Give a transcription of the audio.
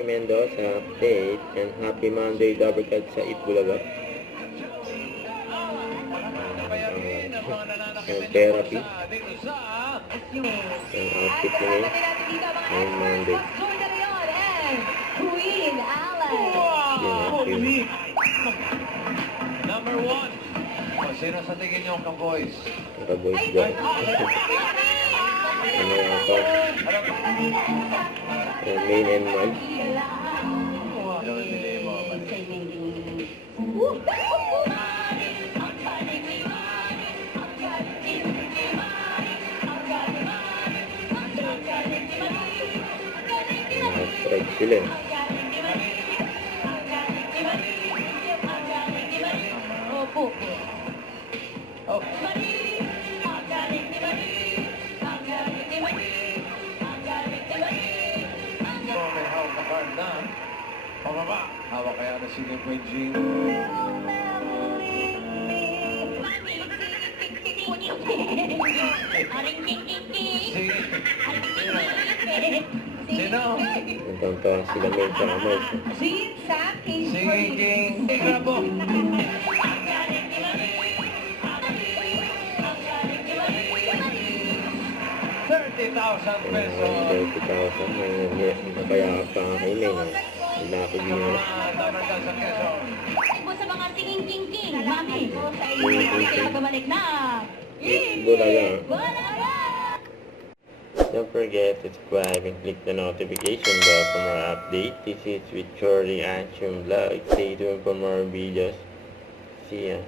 Mendoza update and happy Monday double cut sa Itbulaga. Ang therapy. Ang outfit na ngayon. Ngayong Monday. Queen Alex. Number 1. Sino sa tingin niyo ang ka-boys? Ang ka-boys dyan. Ano nga pa? Main and Mike. Ano ang pili mo? Strike sila eh. Opo. Oh. May hawak na card na. Pababa. Hawak kaya na si Liquid Jean. Sino? Nagtawa sila may tsaka Mike. Singing. Grabo. 30,000 pesos. 30,000. Nakayakap pa nga kay May. Naglakob niya. Dapat ka sa Quezon. Po sa mga singing king mami. Sa pagkamalik na. Bulaga. Bulaga! Don't forget to subscribe and click the notification bell for more updates. This is with Chori Action Vlog. Stay tuned for more videos. See ya.